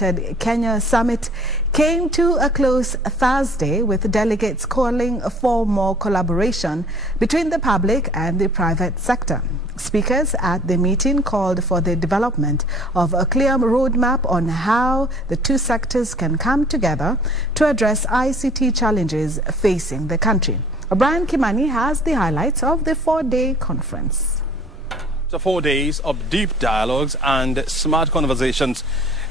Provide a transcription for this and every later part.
Connected Kenya Summit came to a close Thursday, with delegates calling for more collaboration between the public and the private sector. Speakers at the meeting called for the development of a clear roadmap on how the two sectors can come together to address ICT challenges facing the country. Brian Kimani has the highlights of the four-day conference. So 4 days of deep dialogues and smart conversations,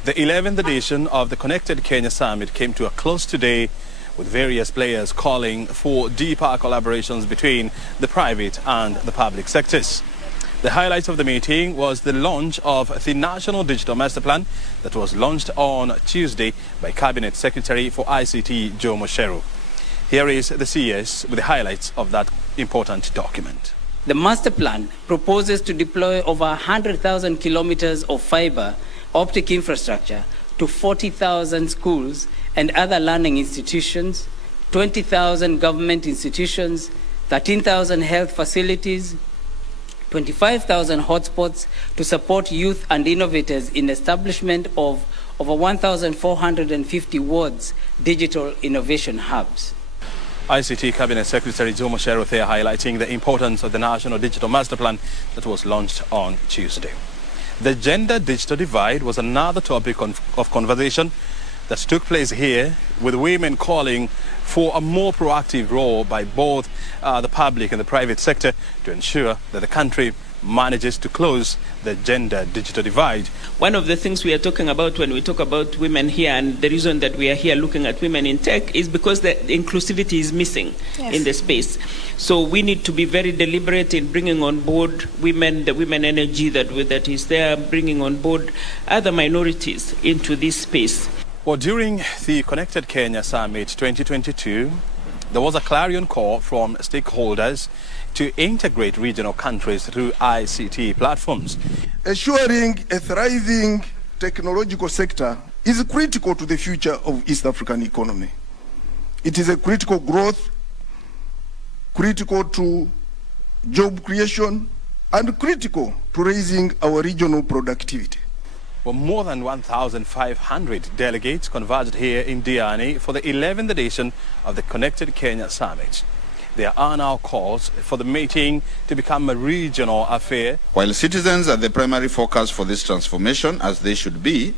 the 11th edition of the Connected Kenya Summit came to a close today, with various players calling for deeper collaborations between the private and the public sectors. The highlights of the meeting was the launch of the National Digital Master Plan that was launched on Tuesday by Cabinet Secretary for ICT, Joe Mosheru. Here is the CS with the highlights of that important document. The master plan proposes to deploy over 100,000 kilometers of fiber optic infrastructure to 40,000 schools and other learning institutions, 20,000 government institutions, 13,000 health facilities, 25,000 hotspots to support youth and innovators in establishment of over 1,450 wards digital innovation hubs. ICT Cabinet Secretary Joe Mosheru there highlighting the importance of the National Digital Master Plan that was launched on Tuesday. The gender digital divide was another topic of conversation that took place here, with women calling for a more proactive role by both the public and the private sector to ensure that the country manages to close the gender digital divide. One of the things we are talking about when we talk about women here, and the reason that we are here looking at women in tech, is because the inclusivity is missing in the space. So we need to be very deliberate in bringing on board women, the women energy that is there, bringing on board other minorities into this space. Well, during the Connected Kenya Summit 2022, there was a clarion call from stakeholders to integrate regional countries through ICT platforms. Assuring a thriving technological sector is critical to the future of East African economy. It is a critical growth, critical to job creation, and critical to raising our regional productivity. Well, more than 1,500 delegates converged here in Diani for the 11th edition of the Connected Kenya Summit. There are now calls for the meeting to become a regional affair. While citizens are the primary focus for this transformation, as they should be,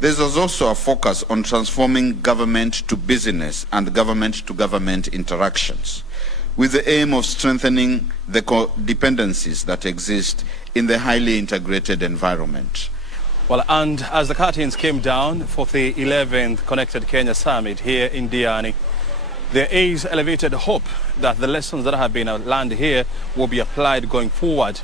there is also a focus on transforming government to business and government to government interactions, with the aim of strengthening the co-dependencies that exist in the highly integrated environment. Well, and as the curtains came down for the 11th Connected Kenya Summit here in Diani, there is elevated hope that the lessons that have been learned here will be applied going forward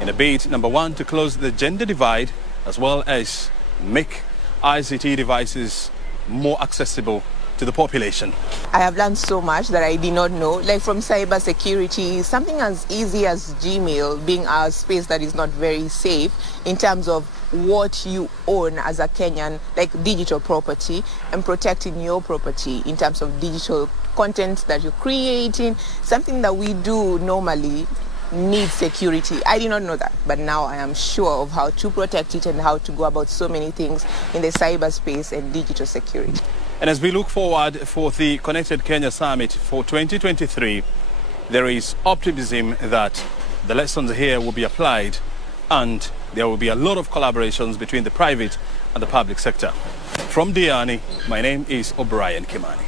in a bid, number one, to close the gender divide, as well as make ICT devices more accessible to the population. I have learned so much that I did not know, like from cyber security, something as easy as Gmail being a space that is not very safe in terms of what you own as a Kenyan, like digital property, and protecting your property in terms of digital content that you're creating, something that we do normally needs security. I did not know that, but now I am sure of how to protect it and how to go about so many things in the cyberspace and digital security. And as we look forward for the Connected Kenya Summit for 2023, there is optimism that the lessons here will be applied and there will be a lot of collaborations between the private and the public sector. From Diani, my name is Brian Kimani.